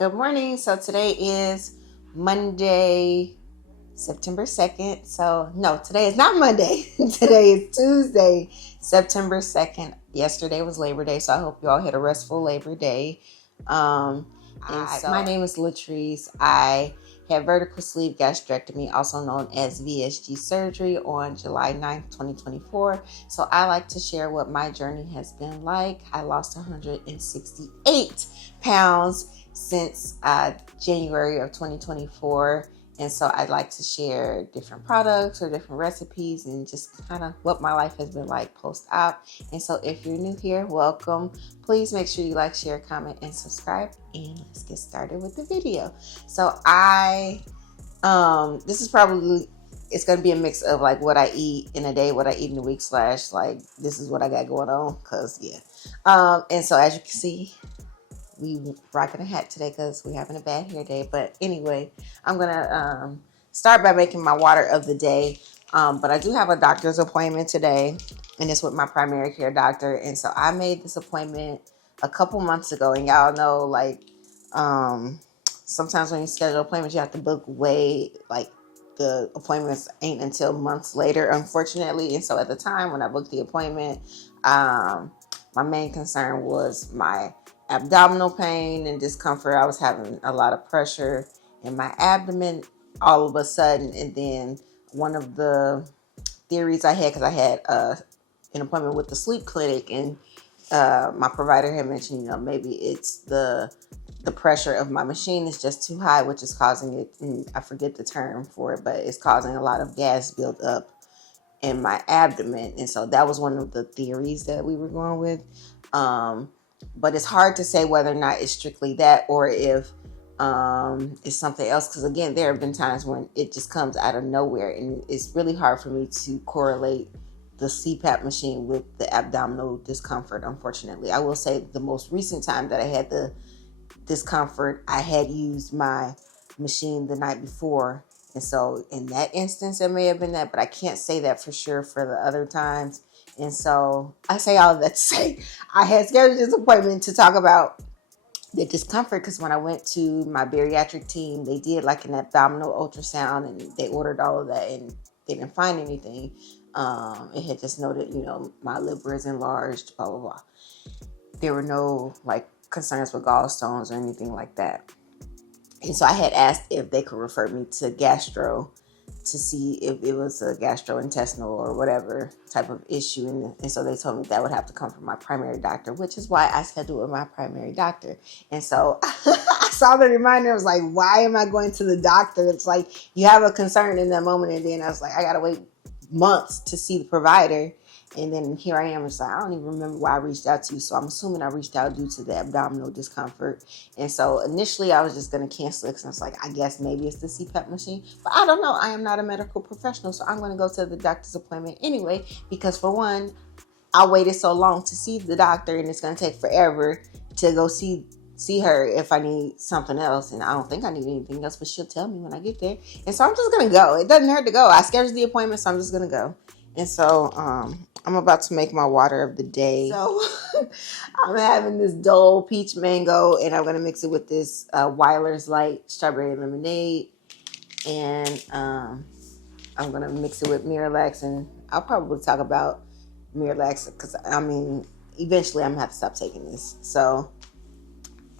Good morning. So today is Monday, September 2nd. So no, today is not Monday. Today is Tuesday, September 2nd. Yesterday was Labor Day, so I hope you all had a restful Labor Day. My name is Latrice. I had vertical sleeve gastrectomy, also known as VSG surgery, on July 9th, 2024. So I like to share what my journey has been like. I lost 168 pounds since January of 2024. And so I'd like to share different products or different recipes and just kind of what my life has been like post-op. And so if you're new here, welcome. Please make sure you like, share, comment, and subscribe. And let's get started with the video. So this is probably, it's going to be a mix of like what I eat in a day, what I eat in a week, / like this is what I got going on. And so as you can see, we rocking a hat today because we're having a bad hair day. But anyway, I'm gonna start by making my water of the day. But I do have a doctor's appointment today, and it's with my primary care doctor. And so I made this appointment a couple months ago. And y'all know, like, sometimes when you schedule appointments, you have to book way, like, the appointments ain't until months later, unfortunately. And so at the time when I booked the appointment, my main concern was my abdominal pain and discomfort. I was having a lot of pressure in my abdomen all of a sudden. And then one of the theories I had, because I had an appointment with the sleep clinic, and my provider had mentioned, maybe it's the pressure of my machine is just too high, which is causing it, and I forget the term for it, but it's causing a lot of gas build up in my abdomen. And so that was one of the theories that we were going with. But it's hard to say whether or not it's strictly that or if it's something else. Because again, there have been times when it just comes out of nowhere, and it's really hard for me to correlate the CPAP machine with the abdominal discomfort, unfortunately. I will say the most recent time that I had the discomfort, I had used my machine the night before. And so in that instance, it may have been that, but I can't say that for sure for the other times. And so I say all of that to say I had scheduled this appointment to talk about the discomfort, because when I went to my bariatric team, they did like an abdominal ultrasound and they ordered all of that and they didn't find anything. It had just noted, my liver is enlarged, blah, blah, blah. There were no like concerns with gallstones or anything like that. And so I had asked if they could refer me to gastro to see if it was a gastrointestinal or whatever type of issue. And so they told me that would have to come from my primary doctor, which is why I scheduled with my primary doctor. And so I saw the reminder. I was like, why am I going to the doctor? It's like you have a concern in that moment. And then I was like, I got to wait months to see the provider. And then here I am. It's like, I don't even remember why I reached out to you. So I'm assuming I reached out due to the abdominal discomfort. And so initially I was just going to cancel it because I was like, I guess maybe it's the CPAP machine. But I don't know. I am not a medical professional. So I'm going to go to the doctor's appointment anyway. Because for one, I waited so long to see the doctor, and it's going to take forever to go see her if I need something else. And I don't think I need anything else, but she'll tell me when I get there. And so I'm just going to go. It doesn't hurt to go. I scheduled the appointment, so I'm just going to go. And so I'm about to make my water of the day. So I'm having this Dole peach mango, and I'm going to mix it with this Weiler's Light strawberry lemonade. And I'm going to mix it with Miralax, and I'll probably talk about Miralax because, eventually I'm going to have to stop taking this. So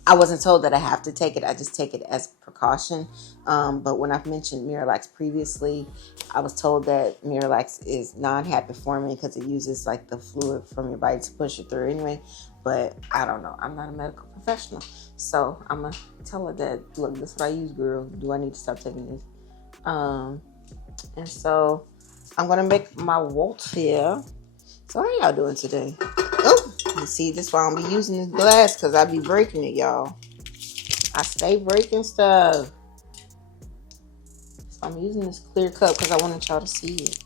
I wasn't told that I have to take it. I just take it as precaution. But when I've mentioned Miralax previously, I was told that Miralax is non-happy forming because it uses like the fluid from your body to push it through anyway. But I don't know. I'm not a medical professional. So I'm going to tell her that, look, this is what I use, girl. Do I need to stop taking this? And so I'm going to make my waltz here. So how y'all doing today? Oh, you see, this is why I don't be using this glass, because I be breaking it, y'all. I stay breaking stuff. So I'm using this clear cup because I wanted y'all to see it.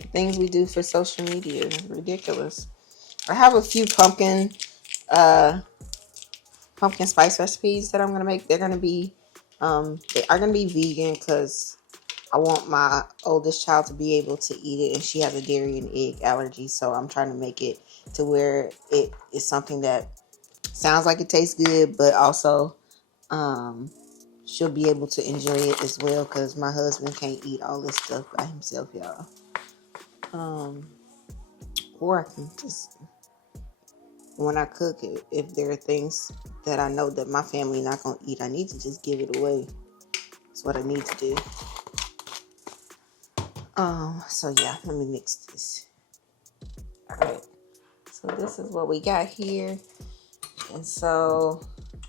The things we do for social media is ridiculous. I have a few pumpkin spice recipes that I'm gonna make. They are gonna be vegan because I want my oldest child to be able to eat it, and she has a dairy and egg allergy, so I'm trying to make it to where it is something that sounds like it tastes good, but also she'll be able to enjoy it as well, because my husband can't eat all this stuff by himself, y'all. Or I can just, when I cook it, if there are things that I know that my family not gonna eat, I need to just give it away. That's what I need to do. So yeah, let me mix this. All right, so this is what we got here. And so,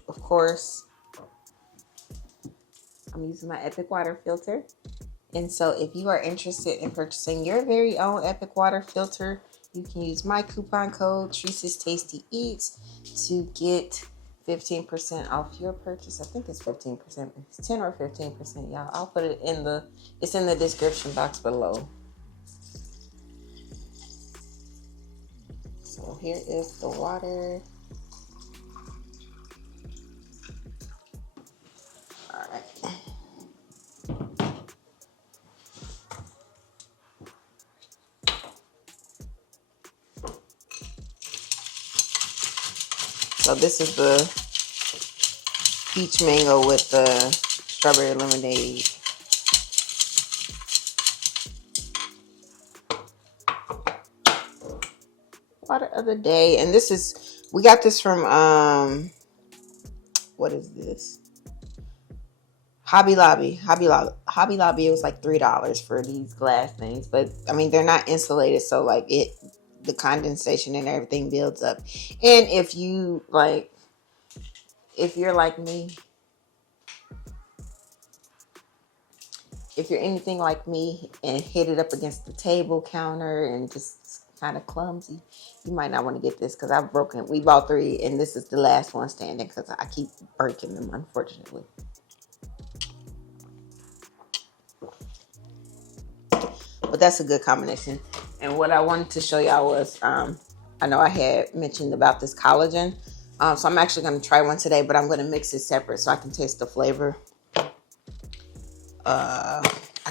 of course, I'm using my Epic water filter. And so if you are interested in purchasing your very own Epic water filter, you can use my coupon code TricesTastyEats to get 15% off your purchase. I think it's 15%. It's 10 or 15%, y'all. I'll put it in the, it's in the description box below. So here is the water. All right. So this is the peach mango with the strawberry lemonade. Water of the day. And this is, we got this from, what is this? Hobby Lobby. Hobby Lobby, it was like $3 for these glass things. But, I mean, they're not insulated, so, like, the condensation and everything builds up. And if you, like, if you're like me, if you're anything like me and hit it up against the table counter and just kind of clumsy, you might not want to get this, because I've broken it. We bought 3 and this is the last one standing because I keep breaking them, unfortunately. But that's a good combination. And what I wanted to show y'all was, I know I had mentioned about this collagen. So I'm actually going to try one today, but I'm going to mix it separate so I can taste the flavor. I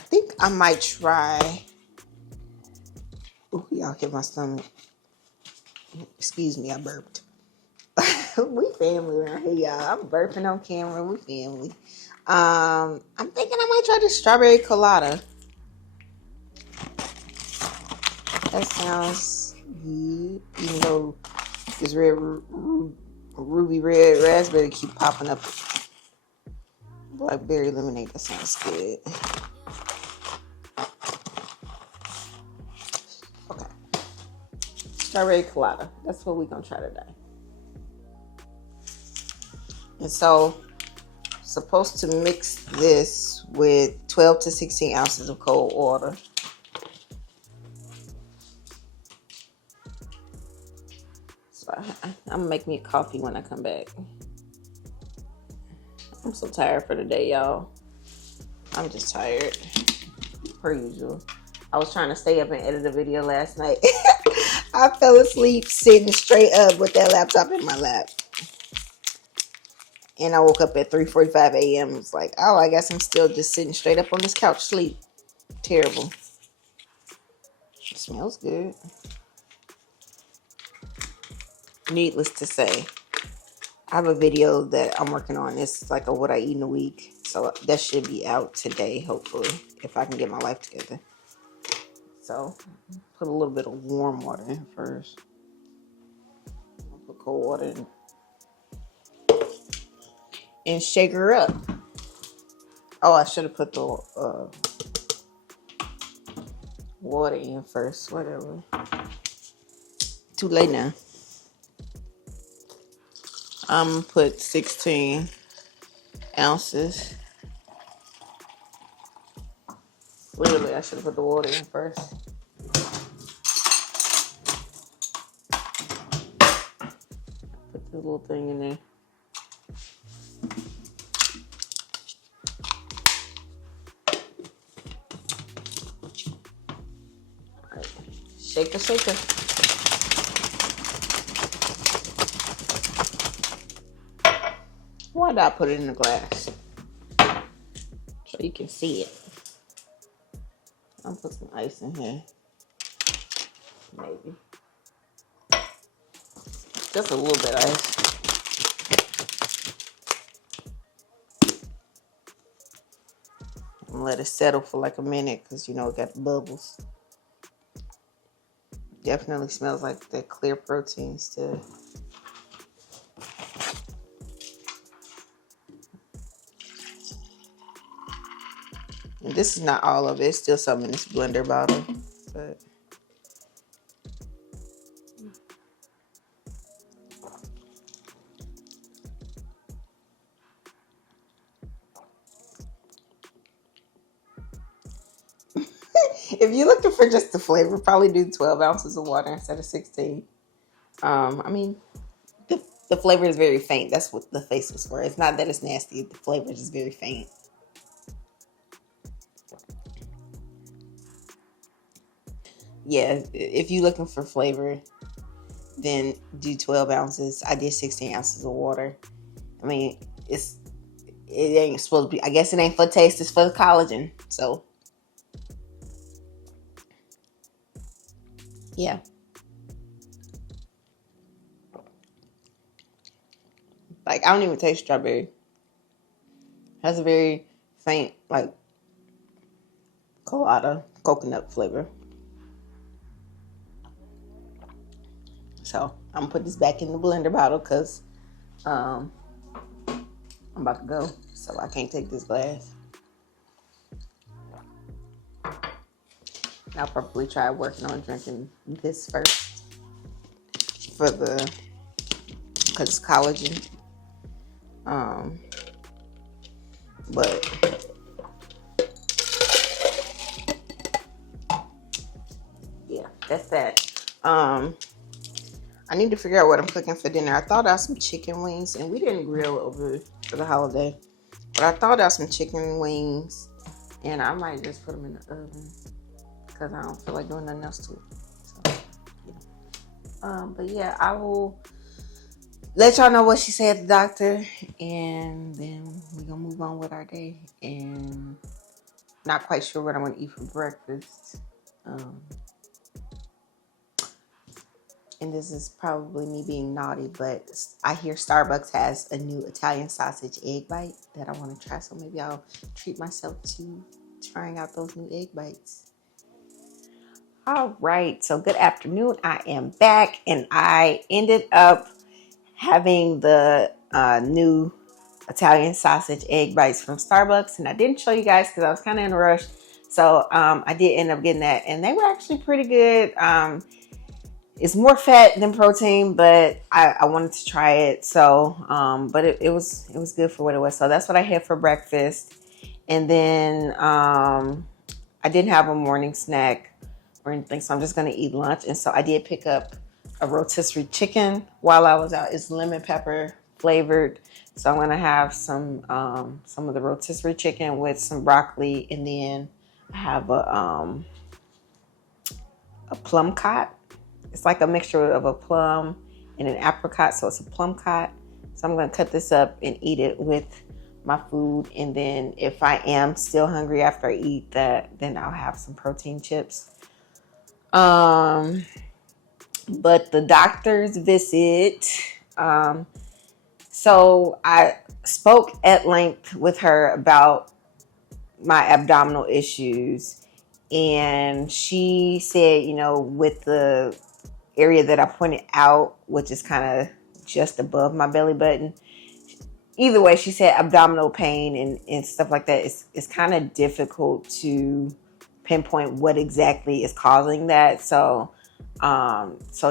think I might try. Ooh, y'all hit my stomach. Excuse me, I burped. We family around here, y'all. I'm burping on camera. We family. I'm thinking I might try the strawberry colada. That sounds good, even though this red ruby red raspberry keep popping up. Blackberry lemonade, that sounds good. Okay. Strawberry colada. That's what we're gonna try today. And so, supposed to mix this with 12 to 16 ounces of cold water. So I'm gonna make me a coffee when I come back. I'm so tired for the day, y'all. I'm just tired, per usual. I was trying to stay up and edit a video last night. I fell asleep sitting straight up with that laptop in my lap. And I woke up at 3:45 a.m. It's like, oh, I guess I'm still just sitting straight up on this couch, sleep. Terrible. It smells good. Needless to say, I have a video that I'm working on. It's like a what I eat in a week. So that should be out today, hopefully, if I can get my life together. So put a little bit of warm water in first. I'll put cold water in. And shake her up. Oh, I should have put the water in first. Whatever. Too late now. I'm gonna put 16 ounces. Literally, I should have put the water in first. Put the little thing in there. All right. Shaker, shaker. Why did I put it in a glass? So you can see it. I'll put some ice in here. Maybe. Just a little bit of ice. And let it settle for like a minute because you know it got the bubbles. Definitely smells like that clear protein still. And this is not all of it. It's still some in this blender bottle. But if you're looking for just the flavor, probably do 12 ounces of water instead of 16. I mean, the flavor is very faint. That's what the face was for. It's not that it's nasty. The flavor is just very faint. Yeah, if you're looking for flavor, then do 12 ounces. I did 16 ounces of water. I mean, it ain't supposed to be. I guess it ain't for taste. It's for the collagen. So, yeah. Like, I don't even taste strawberry. It has a very faint, like, colada, coconut flavor. So, I'm going to put this back in the blender bottle because I'm about to go. So, I can't take this glass. I'll probably try working on drinking this first because it's collagen. But yeah, that's that. I need to figure out what I'm cooking for dinner. I thought out some chicken wings, and we didn't grill over for the holiday, but I thought out some chicken wings, and I might just put them in the oven because I don't feel like doing nothing else to it. So, yeah. But yeah, I will let y'all know what she said at the doctor, and then we're gonna move on with our day. And not quite sure what I'm gonna eat for breakfast. And this is probably me being naughty, but I hear Starbucks has a new Italian sausage egg bite that I want to try. So maybe I'll treat myself to trying out those new egg bites. All right, so good afternoon. I am back, and I ended up having the new Italian sausage egg bites from Starbucks, and I didn't show you guys because I was kind of in a rush. So I did end up getting that, and they were actually pretty good. It's more fat than protein, but I wanted to try it. So, but it was good for what it was. So that's what I had for breakfast. And then I didn't have a morning snack or anything, so I'm just going to eat lunch. And so I did pick up a rotisserie chicken while I was out. It's lemon pepper flavored. So I'm going to have some of the rotisserie chicken with some broccoli. And then I have a plum cot. It's like a mixture of a plum and an apricot, so it's a plum cot. So I'm going to cut this up and eat it with my food. And then if I am still hungry after I eat that, then I'll have some protein chips. But the doctor's visit, so I spoke at length with her about my abdominal issues. And she said, with the area that I pointed out, which is kind of just above my belly button. Either way, she said abdominal pain and stuff like that. It's kind of difficult to pinpoint what exactly is causing that. So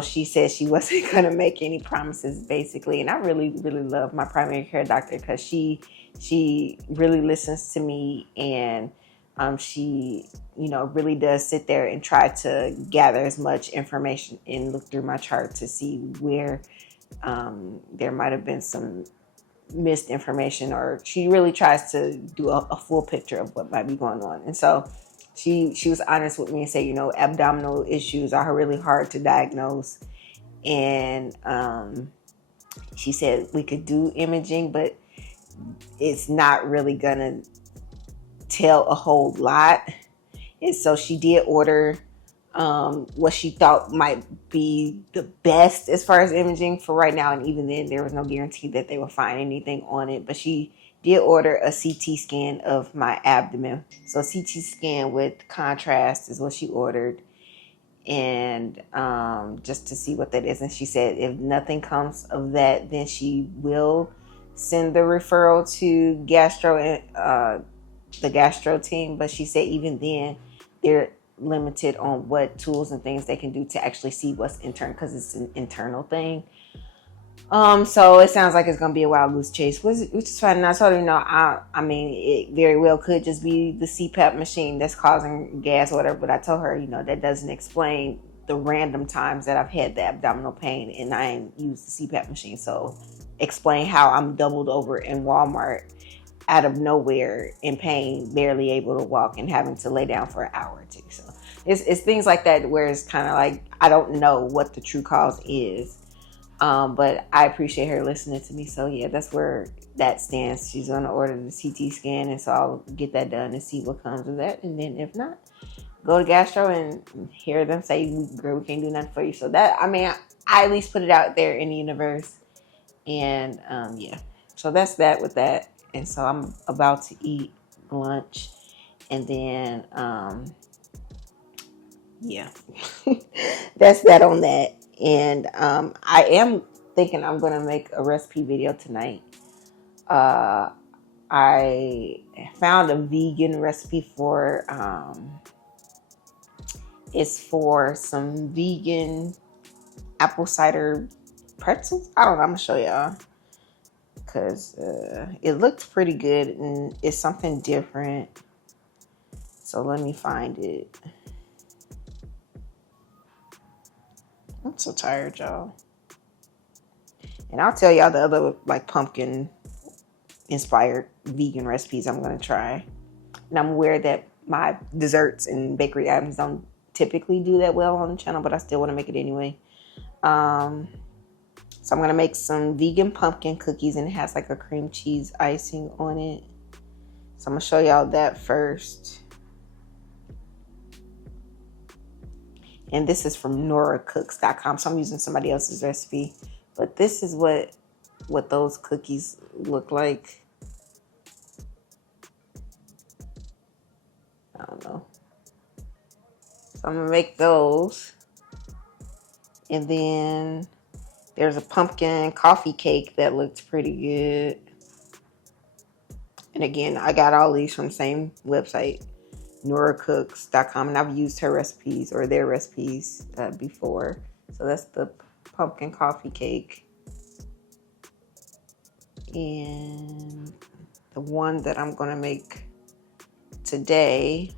she said she wasn't going to make any promises, basically. And I really, really love my primary care doctor because she really listens to me, and she really does sit there and try to gather as much information and look through my chart to see where there might have been some missed information, or she really tries to do a full picture of what might be going on. And so she was honest with me and said, abdominal issues are really hard to diagnose. And she said we could do imaging, but it's not really gonna tell a whole lot. And so she did order what she thought might be the best as far as imaging for right now. And even then, there was no guarantee that they would find anything on it. But she did order a CT scan of my abdomen. So CT scan with contrast is what she ordered. And just to see what that is. And she said if nothing comes of that, then she will send the referral to the gastro team. But she said even then, they're limited on what tools and things they can do to actually see what's internal, because it's an internal thing. So it sounds like it's gonna be a wild goose chase, which is fine. And I told her, I mean, it very well could just be the CPAP machine that's causing gas or whatever. But I told her, that doesn't explain the random times that I've had the abdominal pain and I ain't used the CPAP machine. So explain how I'm doubled over in Walmart out of nowhere in pain, barely able to walk, and having to lay down for an hour or two. So it's things like that where it's kind of like I don't know what the true cause is. But I appreciate her listening to me. So yeah, that's where that stands. She's going to order the CT scan, and so I'll get that done and see what comes of that. And then if not, go to gastro and hear them say, "Girl, we can't do nothing for you." So that, I at least put it out there in the universe. And yeah, so that's that with that. And so I'm about to eat lunch, and then yeah, that's that on that. And I am thinking I'm going to make a recipe video tonight. I found a vegan recipe for, it's for some vegan apple cider pretzels. I don't know. I'm going to show y'all because it looks pretty good and it's something different. So let me find it. I'm so tired, y'all. And I'll tell y'all the other like pumpkin inspired vegan recipes I'm going to try. And I'm aware that my desserts and bakery items don't typically do that well on the channel, but I still want to make it anyway. So I'm going to make some vegan pumpkin cookies, and it has like a cream cheese icing on it. So I'm going to show y'all that first. And this is from noracooks.com. So I'm using somebody else's recipe. But this is what those cookies look like. I don't know. So I'm going to make those. And then there's a pumpkin coffee cake that looks pretty good. And again, I got all these from the same website, noracooks.com, and I've used her recipes or their recipes before. So that's the pumpkin coffee cake. And the one that I'm going to make today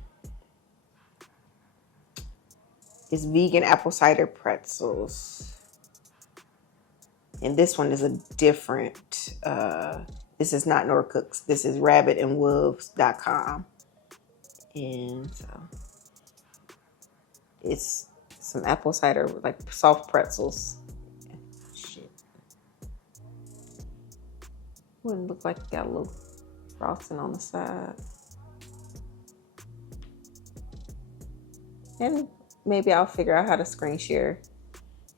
is vegan apple cider pretzels. And this one is a different, this is not Nora Cooks. This is rabbitandwolves.com. And so it's some apple cider, like soft pretzels. Shit. Wouldn't look like it got a little frosting on the side. And maybe I'll figure out how to screen share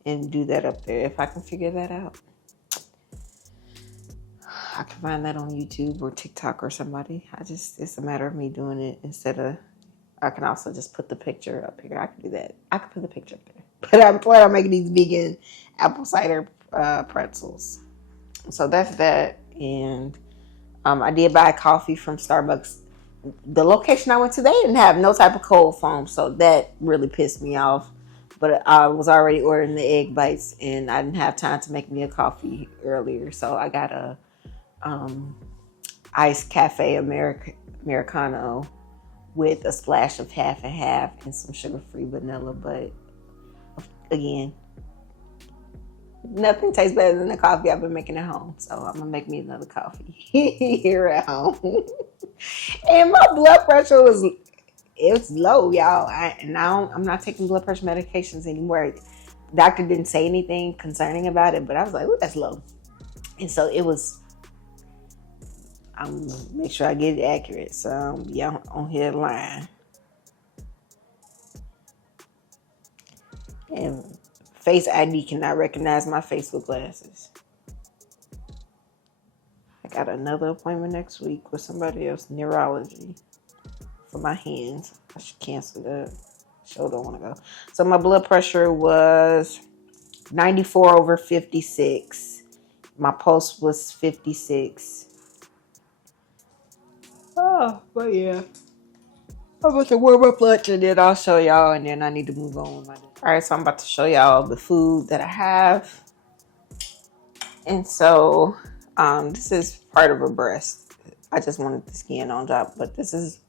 and do that up there if I can figure that out. I can find that on YouTube or TikTok or somebody. It's a matter of me doing it instead of, I can also just put the picture up here. I can do that. I can put the picture up there. But I'm planning on making these vegan apple cider pretzels. So that's that. And I did buy coffee from Starbucks. The location I went to, they didn't have no type of cold foam. So that really pissed me off. But I was already ordering the egg bites and I didn't have time to make me a coffee earlier. So I got a iced cafe Americano with a splash of half and half and some sugar-free vanilla. But again, nothing tastes better than the coffee I've been making at home. So I'm going to make me another coffee here at home. And my blood pressure it's low, y'all. I'm not taking blood pressure medications anymore. Doctor didn't say anything concerning about it, but I was like, ooh, that's low. And so it was, I'm going to make sure I get it accurate. So yeah, I'm on here lying. And Face ID cannot recognize my face with glasses. I got another appointment next week with somebody else, neurology, for my hands. I should cancel that. Sure don't want to go. So my blood pressure was 94/56. My pulse was 56. Oh, but yeah. I'm about to warm up lunch and then I'll show y'all, and then I need to move on with my day. All right, so I'm about to show y'all the food that I have. And so this is part of a breast. I just wanted the skin on top, but this is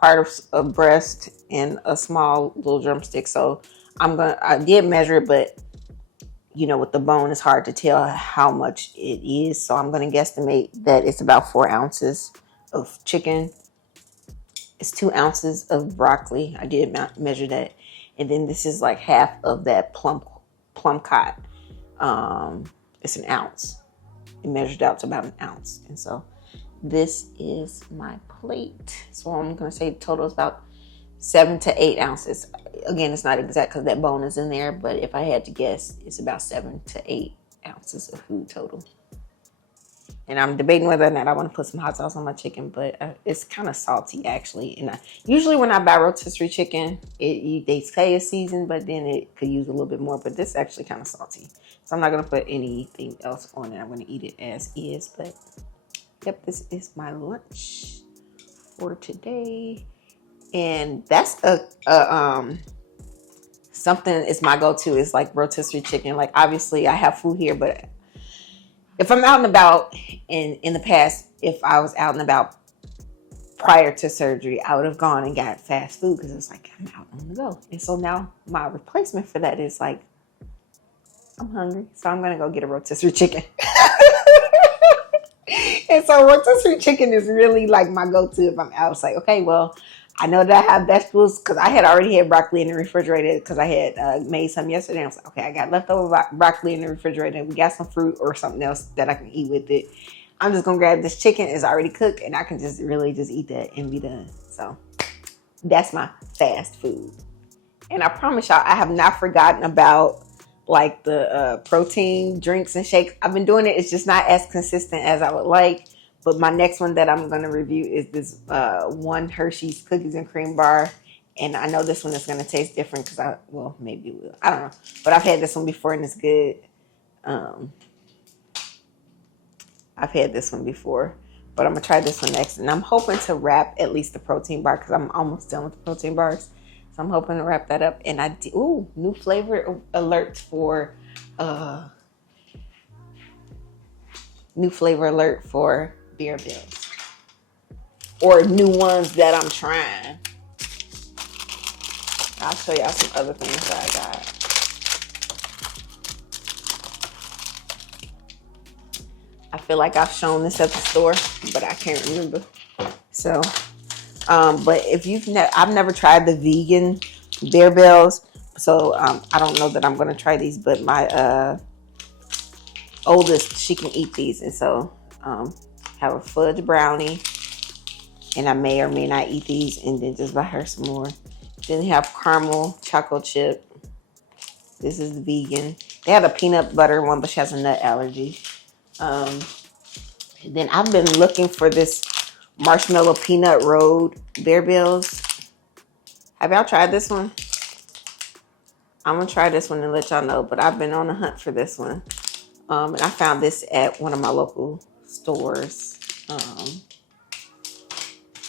part of a breast and a small little drumstick. So I did measure it, but you know, with the bone, it's hard to tell how much it is. So I'm going to guesstimate that it's about 4 ounces of chicken. It's 2 ounces of broccoli. I did measure that. And then this is like half of that plum cod. It's an ounce. It measured out to about an ounce. And so this is my plate. So I'm going to say total is about 7 to 8 ounces. Again, it's not exact because that bone is in there, but if I had to guess, it's about 7 to 8 ounces of food total. And I'm debating whether or not I want to put some hot sauce on my chicken, but it's kind of salty actually. And usually when I buy rotisserie chicken, they say it's seasoned, but then it could use a little bit more. But this is actually kind of salty, so I'm not gonna put anything else on it. I'm gonna eat it as is. But yep, this is my lunch for today, and that's something is my go-to is like rotisserie chicken. Like obviously I have food here, but if I'm out and about, in the past, if I was out and about prior to surgery, I would have gone and got fast food because it was like, I'm out on the go. And so now my replacement for that is like, I'm hungry, so I'm going to go get a rotisserie chicken. And so rotisserie chicken is really like my go-to if I'm out. It's like, okay, well, I know that I have vegetables because I had already had broccoli in the refrigerator because I had made some yesterday. I was like, okay, I got leftover broccoli in the refrigerator. We got some fruit or something else that I can eat with it. I'm just going to grab this chicken. It's already cooked and I can just really just eat that and be done. So that's my fast food. And I promise y'all, I have not forgotten about like the protein drinks and shakes. I've been doing it. It's just not as consistent as I would like. But my next one that I'm going to review is this one Hershey's Cookies and Cream Bar. And I know this one is going to taste different because maybe it will. I don't know. But I've had this one before and it's good. I've had this one before. But I'm going to try this one next. And I'm hoping to wrap at least the protein bar because I'm almost done with the protein bars. So I'm hoping to wrap that up. And new flavor alert for Beer Bills, or new ones that I'm trying. I'll show y'all some other things that I got. I feel like I've shown this at the store, but I can't remember. So, but if I've never tried the vegan Beer Bills, so I don't know that I'm gonna try these. But my oldest, she can eat these, and so have a fudge brownie, and I may or may not eat these, and then just buy her some more. Then they have caramel chocolate chip. This is the vegan. They have a peanut butter one, but she has a nut allergy. Then I've been looking for this marshmallow peanut road Beer Bills. Have y'all tried this one? I'm gonna try this one and let y'all know, but I've been on the hunt for this one. And I found this at one of my local stores.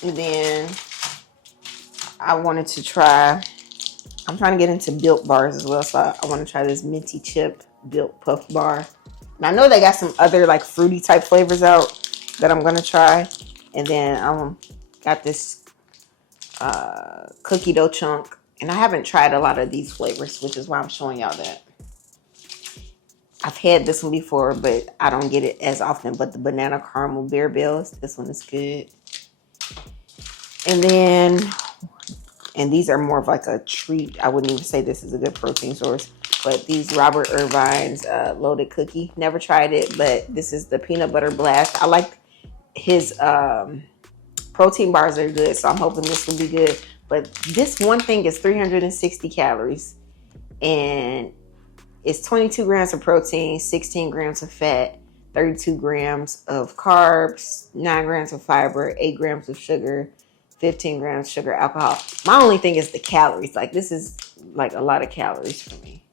And then I wanted to try, I'm trying to get into Built bars as well. So I want to try this minty chip Built puff bar. And I know they got some other like fruity type flavors out that I'm going to try. And then got this cookie dough chunk. And I haven't tried a lot of these flavors, which is why I'm showing y'all that. I've had this one before, but I don't get it as often. But the banana caramel Beer Bills, this one is good. And these are more of like a treat. I wouldn't even say this is a good protein source. But these Robert Irvine's loaded cookie. Never tried it, but this is the peanut butter blast. I like his protein bars are good, so I'm hoping this will be good. But this one thing is 360 calories. and it's 22 grams of protein, 16 grams of fat, 32 grams of carbs, 9 grams of fiber, 8 grams of sugar, 15 grams sugar, alcohol. My only thing is the calories. Like, this is like a lot of calories for me.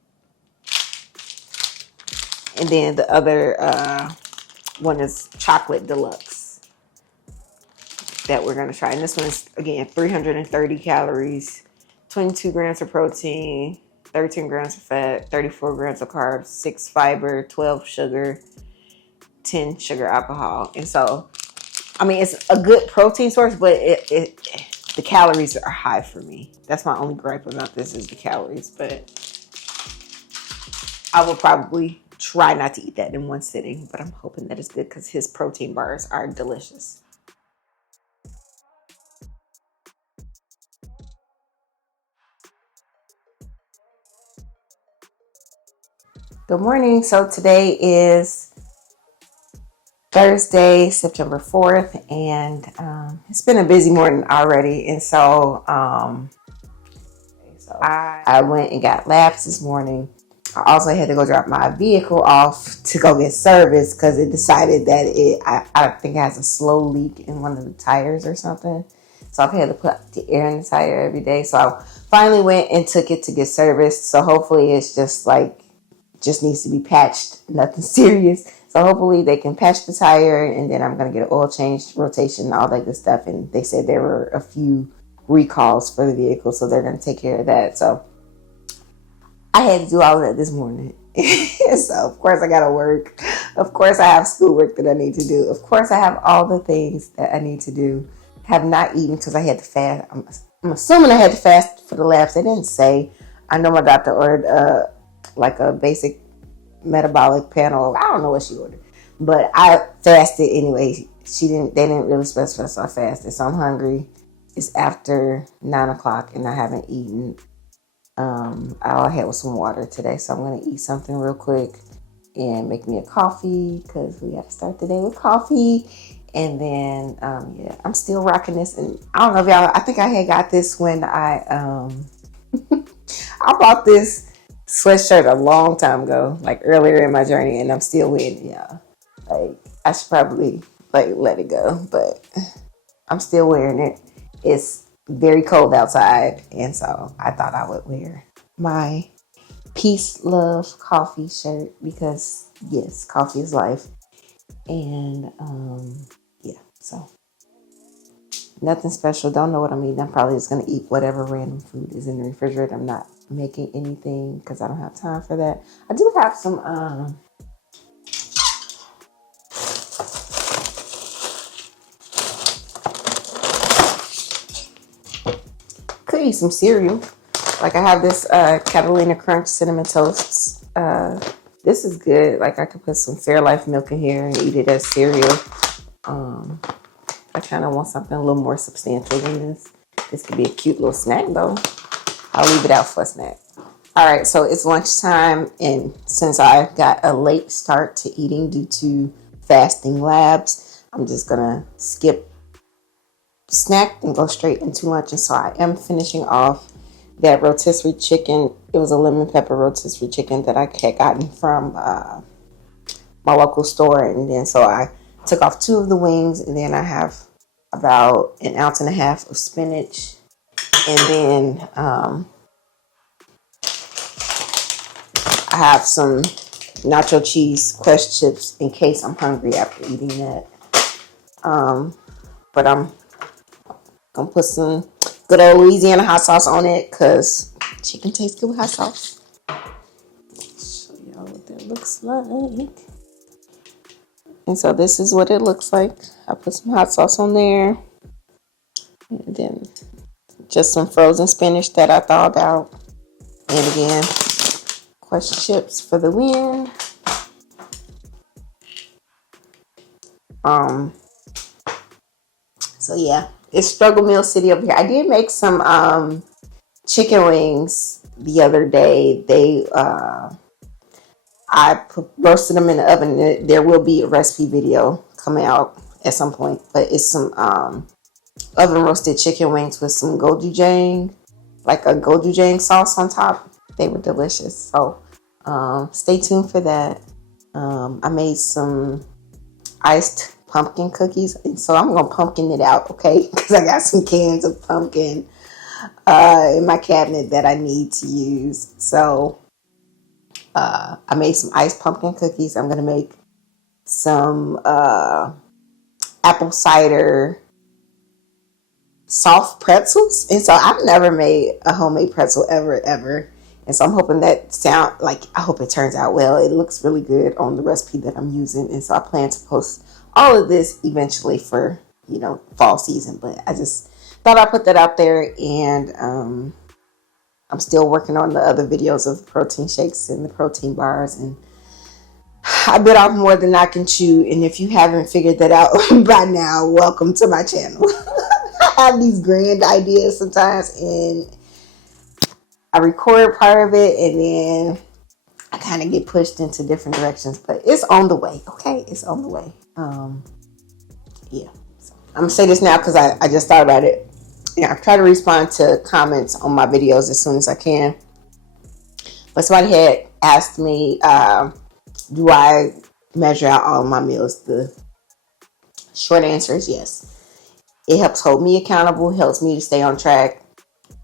And then the other one is chocolate deluxe that we're going to try. And this one is, again, 330 calories, 22 grams of protein, 13 grams of fat, 34 grams of carbs, 6 fiber, 12 sugar, 10 sugar alcohol. And so, I mean, it's a good protein source, but the calories are high for me. That's my only gripe about this, is the calories. But I will probably try not to eat that in one sitting, but I'm hoping that it's good because his protein bars are delicious. Good morning. So today is Thursday, September 4th, and it's been a busy morning already. And so I went and got labs this morning. I also had to go drop my vehicle off to go get service because it decided that I think it has a slow leak in one of the tires or something. So I've had to put the air in the tire every day. So I finally went and took it to get serviced. So hopefully it's just needs to be patched, nothing serious. So hopefully they can patch the tire, and then I'm going to get an oil change, rotation, all that good stuff. And they said there were a few recalls for the vehicle, so they're going to take care of that. So I had to do all of that this morning. So of course I got to work. Of course I have schoolwork that I need to do. Of course I have all the things that I need to do. Have not eaten because I had to fast. I'm assuming I had to fast for the labs. They didn't say. I know my doctor ordered like a basic metabolic panel. I don't know what she ordered, but I fasted anyway. They didn't really specify, so I fasted. So I'm hungry. It's after 9 o'clock and I haven't eaten. All I had was some water today, so I'm going to eat something real quick and make me a coffee because we have to start the day with coffee. And then, I'm still rocking this. And I don't know if y'all, I think I had got this when I bought this sweatshirt a long time ago, like earlier in my journey, and I'm still wearing it, y'all. Like, I should probably let it go, but I'm still wearing it. It's very cold outside, and so I thought I would wear my peace, love, coffee shirt because yes, coffee is life. And so nothing special. Don't know what I'm eating. I'm probably just gonna eat whatever random food is in the refrigerator. I'm not making anything because I don't have time for that. I do have some could eat some cereal. Like, I have this Catalina Crunch Cinnamon Toasts. This is good. Like, I could put some Fairlife milk in here and eat it as cereal. I kind of want something a little more substantial than this. This could be a cute little snack though. I'll leave it out for a snack. All right, so it's lunchtime, and since I got a late start to eating due to fasting labs, I'm just gonna skip snack and go straight into lunch. And so I am finishing off that rotisserie chicken. It was a lemon pepper rotisserie chicken that I had gotten from my local store, and then so I took off 2 of the wings, and then I have about 1.5 ounces of spinach, and then I have some nacho cheese Quest chips in case I'm hungry after eating that. But I'm gonna put some good old Louisiana hot sauce on it because chicken tastes good with hot sauce. Show y'all what that looks like. And so this is what it looks like. I put some hot sauce on there. And then just some frozen spinach that I thawed out. And again, Quest chips for the win. So yeah, it's Struggle Meal City over here. I did make some chicken wings the other day. I roasted them in the oven. There will be a recipe video coming out at some point, but it's some oven roasted chicken wings with some gochujang, like a gochujang sauce on top. They were delicious. So stay tuned for that. I made some iced pumpkin cookies, and so I'm gonna pumpkin it out, okay? Because I got some cans of pumpkin in my cabinet that I need to use. So I made some iced pumpkin cookies. I'm gonna make some apple cider soft pretzels, and so I've never made a homemade pretzel ever, and so I'm hoping I hope it turns out well. It looks really good on the recipe that I'm using, and so I plan to post all of this eventually for fall season. But I just thought I'd put that out there, and I'm still working on the other videos of the protein shakes and the protein bars, and I bit off more than I can chew. And if you haven't figured that out by now, welcome to my channel. I have these grand ideas sometimes, and I record part of it, and then I kind of get pushed into different directions. But it's on the way, okay? It's on the way. Yeah. So I'm gonna say this now because I just thought about it. I try to respond to comments on my videos as soon as I can. But somebody had asked me, do I measure out all my meals? The short answer is yes. It helps hold me accountable, helps me to stay on track.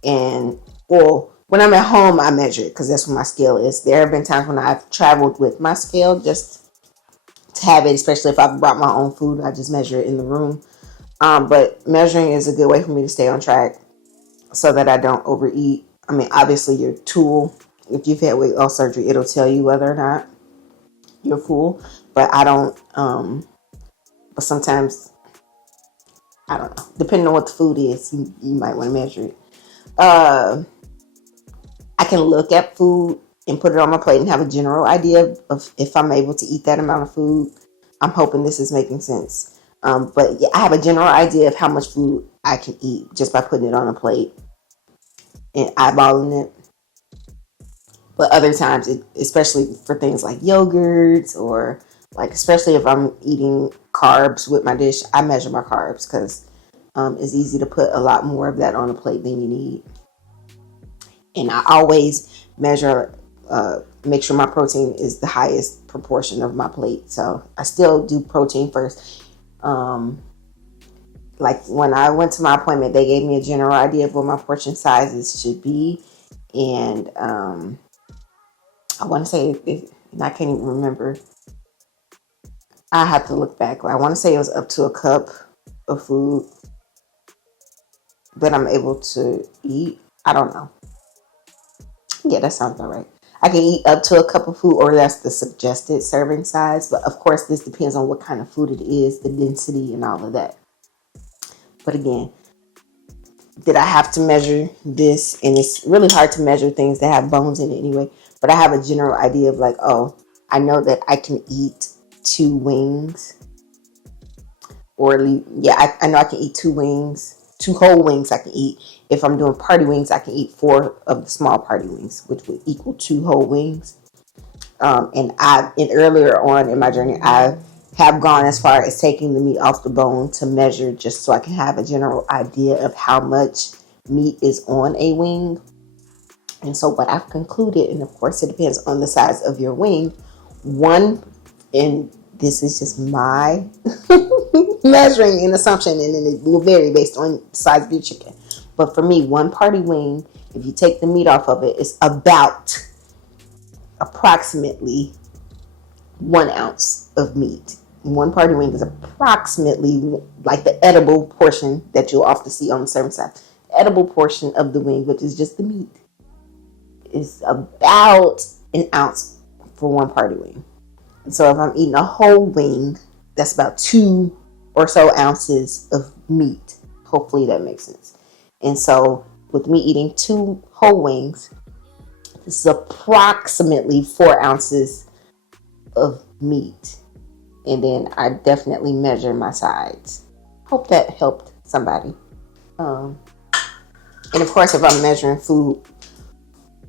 And when I'm at home, I measure it because that's what my scale is. There have been times when I've traveled with my scale just to have it, especially if I've brought my own food. I just measure it in the room. But measuring is a good way for me to stay on track so that I don't overeat. I mean, obviously your tool, if you've had weight loss surgery, it'll tell you whether or not you're full. But I don't, but sometimes, I don't know. Depending on what the food is, you might want to measure it. I can look at food and put it on my plate and have a general idea of if I'm able to eat that amount of food. I'm hoping this is making sense. But yeah, I have a general idea of how much food I can eat just by putting it on a plate and eyeballing it. But other times, especially for things like yogurts or especially if I'm eating carbs with my dish, I measure my carbs because it's easy to put a lot more of that on a plate than you need. And I always make sure my protein is the highest proportion of my plate. So I still do protein first. When I went to my appointment, they gave me a general idea of what my portion sizes should be. And I want to say, and I can't even remember. I have to look back. I want to say it was up to a cup of food that I'm able to eat. I don't know. Yeah, that sounds about right. I can eat up to a cup of food, or that's the suggested serving size. But of course, this depends on what kind of food it is, the density, and all of that. But again, did I have to measure this? And it's really hard to measure things that have bones in it anyway. But I have a general idea of I know that I can eat 2 wings. I know I can eat 2 wings. 2 whole wings I can eat. If I'm doing party wings, I can eat 4 of the small party wings, which would equal 2 whole wings. And earlier on in my journey, I have gone as far as taking the meat off the bone to measure, just so I can have a general idea of how much meat is on a wing. And so what I've concluded, and of course it depends on the size of your wing, and this is just my measuring and assumption, and then it will vary based on the size of your chicken. But for me, 1 party wing, if you take the meat off of it, it's about approximately 1 ounce of meat. 1 party wing is approximately the edible portion that you'll often see on the serving side. The edible portion of the wing, which is just the meat, is about 1 ounce for 1 party wing. So if I'm eating a whole wing, that's about 2 or so ounces of meat. Hopefully that makes sense. And so with me eating 2 whole wings, this is approximately 4 ounces of meat. And then I definitely measure my sides. Hope that helped somebody. And of course, if I'm measuring food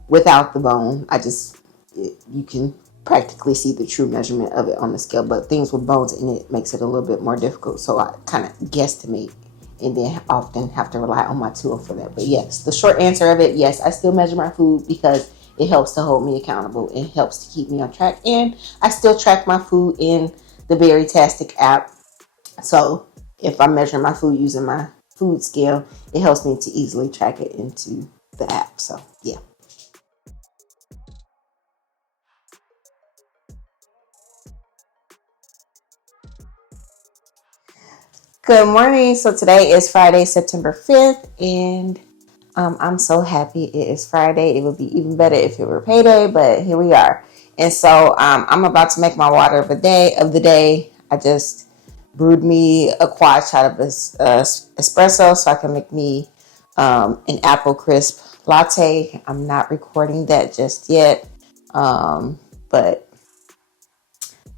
without the bone, you can practically see the true measurement of it on the scale. But things with bones in it makes it a little bit more difficult. So I kind of guesstimate and then often have to rely on my tool for that. But yes, the short answer of it, yes, I still measure my food because it helps to hold me accountable. It helps to keep me on track. And I still track my food in the BCAN app. So if I measure my food using my food scale, it helps me to easily track it into the app. So yeah. Good morning. So today is Friday, September 5th, and I'm so happy it is Friday. It would be even better if it were payday, but here we are. And so I'm about to make my water of the day. I just brewed me a quad shot of espresso so I can make me an apple crisp latte. I'm not recording that just yet, but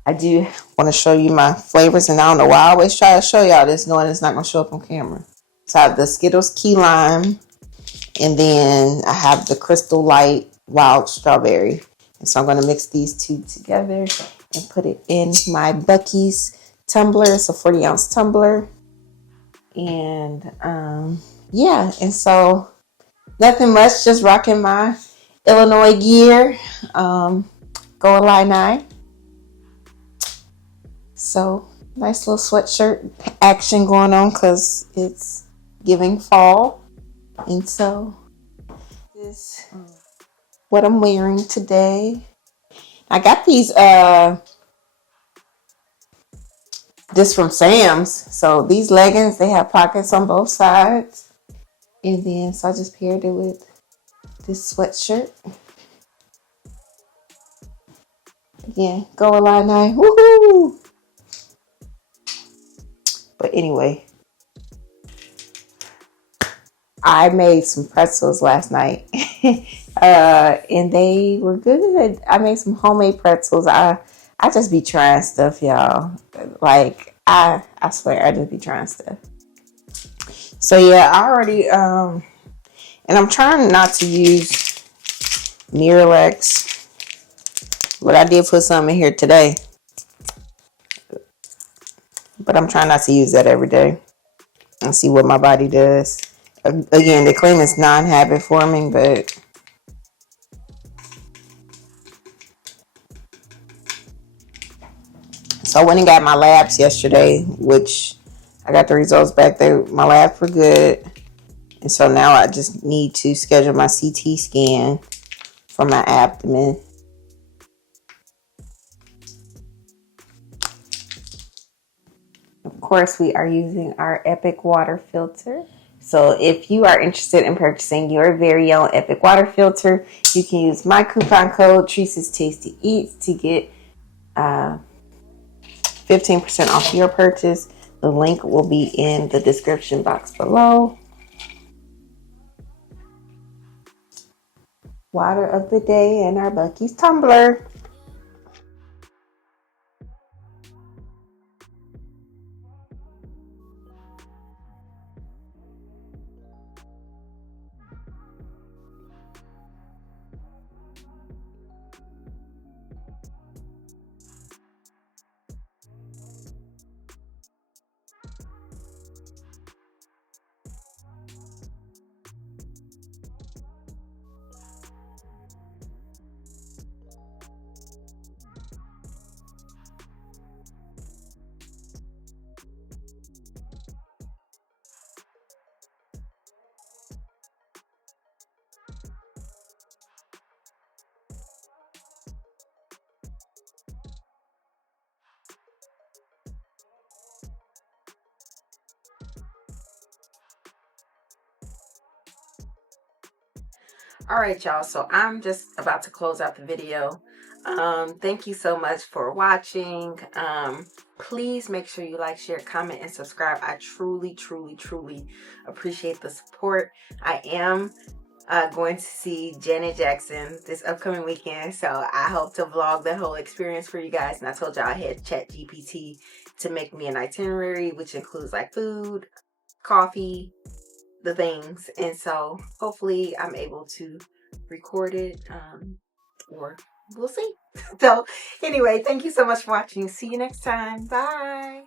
I do want to show you my flavors, and I don't know why I always try to show y'all this knowing it's not going to show up on camera. So I have the Skittles Key Lime, and then I have the Crystal Light Wild Strawberry. And so I'm going to mix these two together and put it in my Bungees tumbler. It's a 40-ounce tumbler. And yeah, and so nothing much, just rocking my Illinois gear. Go Illini. So nice little sweatshirt action going on because it's giving fall. And so this is what I'm wearing today. I got these this from Sam's. So these leggings, they have pockets on both sides. And then so I just paired it with this sweatshirt. Again, go Illini. Woohoo! But anyway, I made some pretzels last night. And they were good. I made some homemade pretzels. I just be trying stuff, y'all. Like I swear I just be trying stuff. So yeah, I already and I'm trying not to use Miralax, but I did put some in here today. But I'm trying not to use that every day and see what my body does. Again, they claim it's non-habit forming, but so I went and got my labs yesterday, which I got the results back. My labs were good. And so now I just need to schedule my CT scan for my abdomen. Of course, we are using our Epic water filter. So if you are interested in purchasing your very own Epic water filter, you can use my coupon code TricesTastyEats to get 15% off your purchase. The link will be in the description box below. Water of the day in our Bungees tumbler. All right, y'all, so I'm just about to close out the video. Thank you so much for watching. Please make sure you like, share, comment, and subscribe. I truly appreciate the support. I am going to see Janet Jackson this upcoming weekend, so I hope to vlog that whole experience for you guys. And I told y'all I had ChatGPT to make me an itinerary, which includes like food, coffee, the things. And so hopefully I'm able to record it, or we'll see. So anyway, thank you so much for watching. See you next time. Bye.